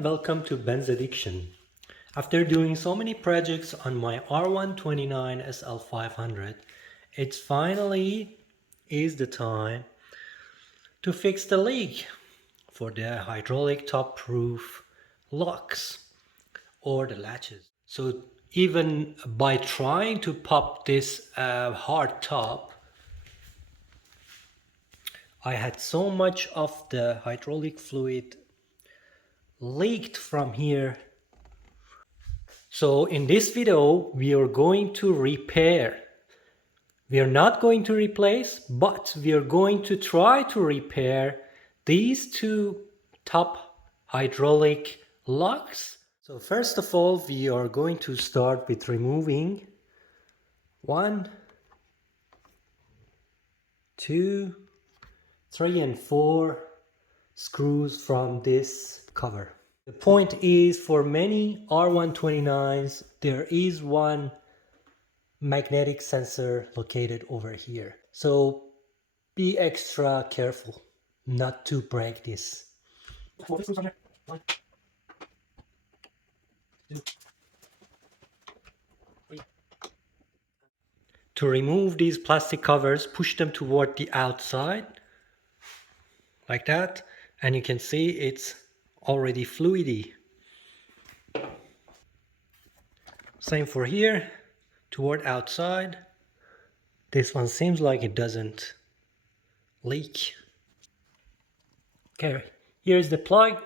and welcome to Benz Addiction. After doing so many projects on my R129 SL500, it's finally is the time to fix the leak for the hydraulic top roof locks or the latches. So even by trying to pop this hard top, I had so much of the hydraulic fluid leaked from here. So in this video we are going to repair. We are not going to replace, but we are going to try to repair these two top hydraulic locks. So first of all, we are going to start with removing 1, 2, 3 and 4 screws from this cover. The point is, for many R129s there is one magnetic sensor located over here, so be extra careful not to break this. To remove these plastic covers, push them toward the outside like that, and you can see it's already fluidy. Same for here, toward outside. This one seems like it doesn't leak. Okay, here's the plug.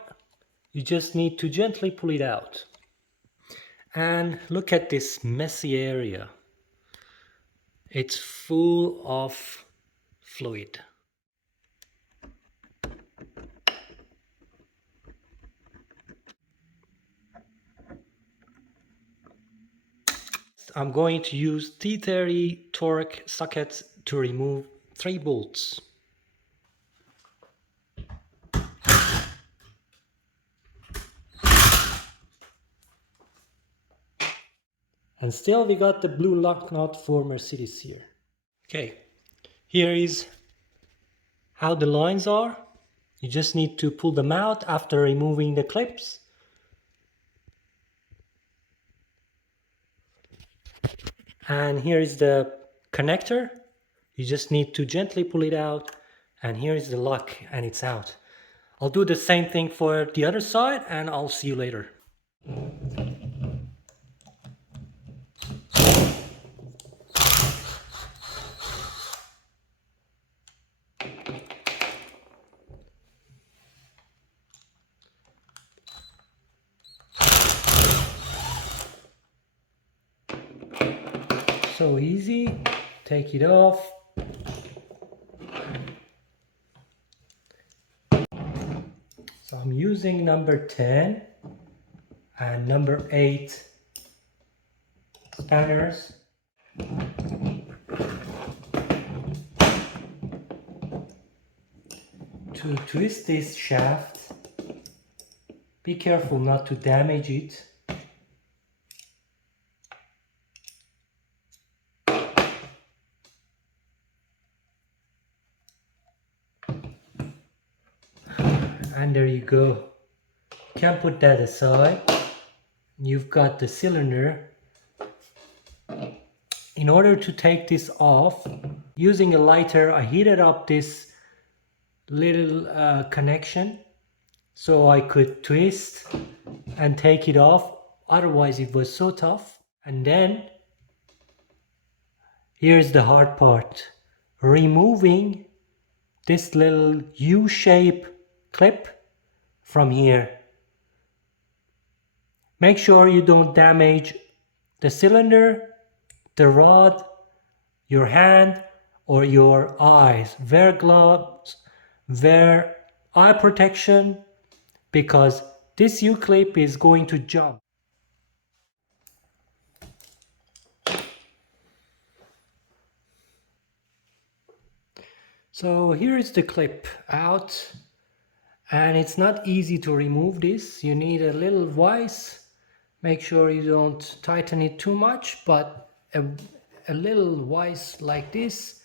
You just need to gently pull it out. And look at this messy area. It's full of fluid. I'm going to use T30 torque sockets to remove 3 bolts. And still we got the blue lock nut for Mercedes here. Okay, here is how the lines are. You just need to pull them out after removing the clips. And here is the connector. You just need to gently pull it out, and here is the lock and it's out. I'll do the same thing for the other side and I'll see you later. So easy, take it off. So I'm using number 10 and number 8 spanners. To twist this shaft, be careful not to damage it. And there you go. You can put that aside. You've got the cylinder. In order to take this off, using a lighter, I heated up this little connection so I could twist and take it off. Otherwise it was so tough. And then here's the hard part: removing this little U-shape clip from here. Make sure you don't damage the cylinder, the rod, your hand, or your eyes. Wear gloves, wear eye protection, because this U-clip is going to jump. So here is the clip out, and it's not easy to remove this. You need a little vise. Make sure you don't tighten it too much, but a little vise like this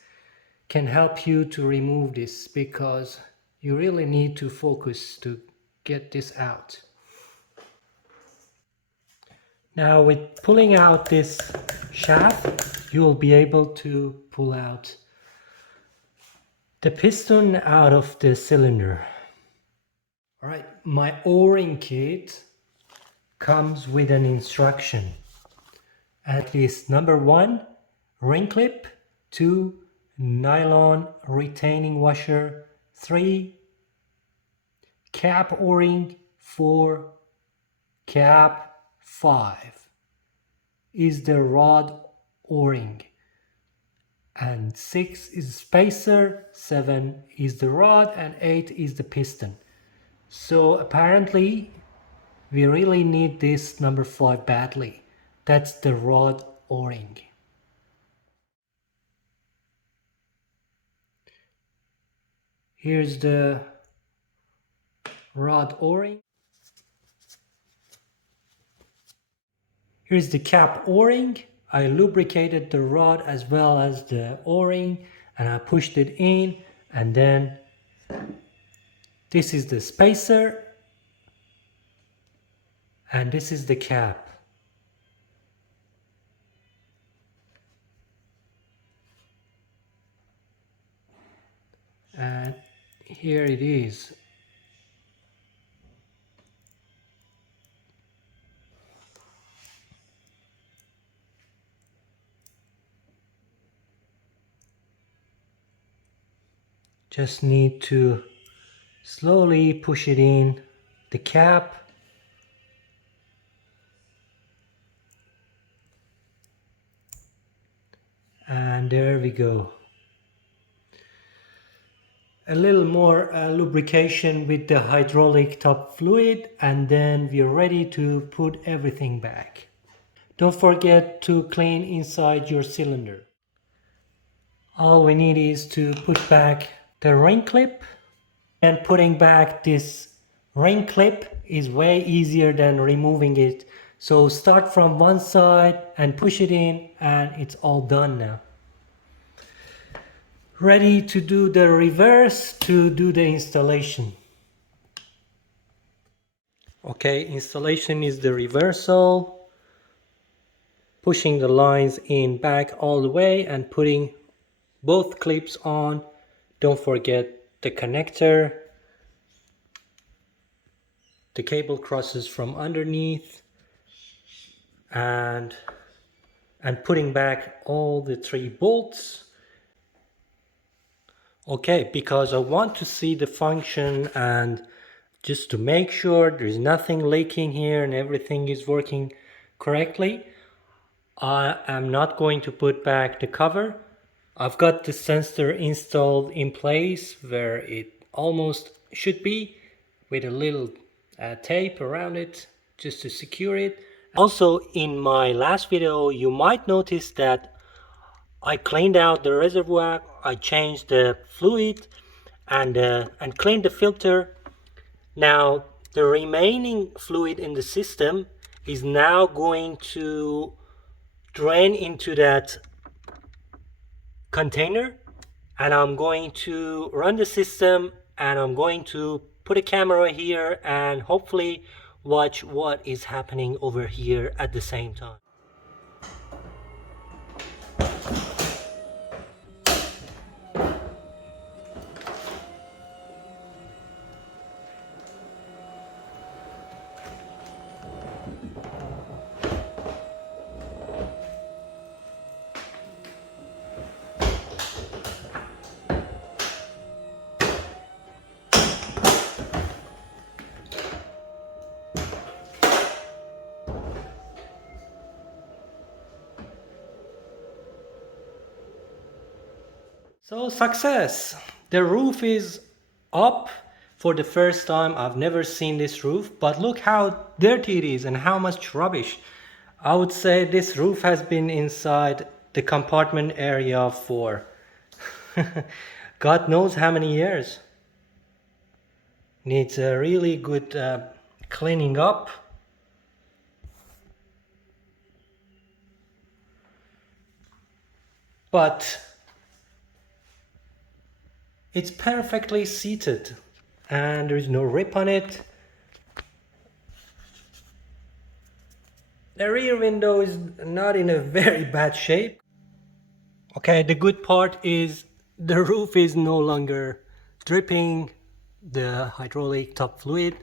can help you to remove this, because you really need to focus to get this out. Now with pulling out this shaft, you will be able to pull out the piston out of the cylinder. Alright, my O-ring kit comes with an instruction. And it is number 1, ring clip, 2, nylon retaining washer, 3, cap O-ring, 4, cap, 5 is the rod O-ring, and 6 is spacer, 7 is the rod, and 8 is the piston. So apparently we really need this number 5 badly. That's the rod O-ring. Here's the rod O-ring. Here's the cap O-ring. I lubricated the rod as well as the O-ring, and I pushed it in, and then this is the spacer and this is the cap. And here it is. Just need to slowly push it in the cap. And there we go. A little more lubrication with the hydraulic top fluid, and then we're ready to put everything back. Don't forget to clean inside your cylinder. All we need is to put back the ring clip, and putting back this ring clip is way easier than removing it. So start from one side and push it in, and it's all done now. Ready to do the reverse to do the installation. Okay, installation is the reversal. Pushing the lines in back all the way and putting both clips on. Don't forget the connector. The cable crosses from underneath, and putting back all the 3 bolts. Okay, because I want to see the function, and just to make sure there's nothing leaking here and everything is working correctly, I am not going to put back the cover. I've got the sensor installed in place where it almost should be, with a little tape around it just to secure it. Also, in my last video you might notice that I cleaned out the reservoir, I changed the fluid and cleaned the filter. Now the remaining fluid in the system is now going to drain into that container, and I'm going to run the system, and I'm going to put a camera here and hopefully watch what is happening over here at the same time. So success! The roof is up for the first time. I've never seen this roof, but look how dirty it is and how much rubbish. I would say this roof has been inside the compartment area for God knows how many years. Needs a really good cleaning up. But it's perfectly seated and there's no rip on it. The rear window is not in a very bad shape. Okay, the good part is the roof is no longer dripping the hydraulic top fluid,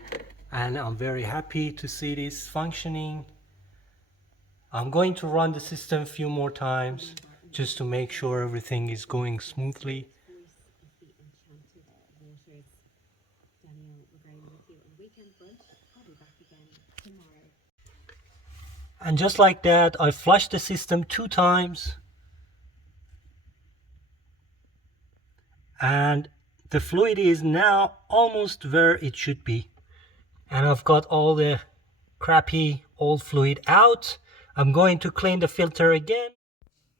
and I'm very happy to see this functioning. I'm going to run the system a few more times just to make sure everything is going smoothly. And just like that, I flushed the system 2 times. And the fluid is now almost where it should be. And I've got all the crappy old fluid out. I'm going to clean the filter again.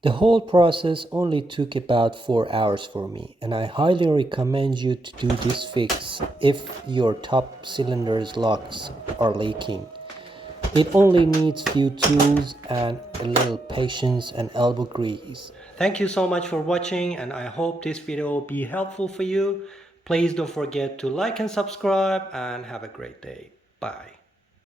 The whole process only took about 4 hours for me, and I highly recommend you to do this fix if your top cylinders locks are leaking. It only needs few tools and a little patience and elbow grease. Thank you so much for watching, and I hope this video will be helpful for you. Please don't forget to like and subscribe, and have a great day. Bye.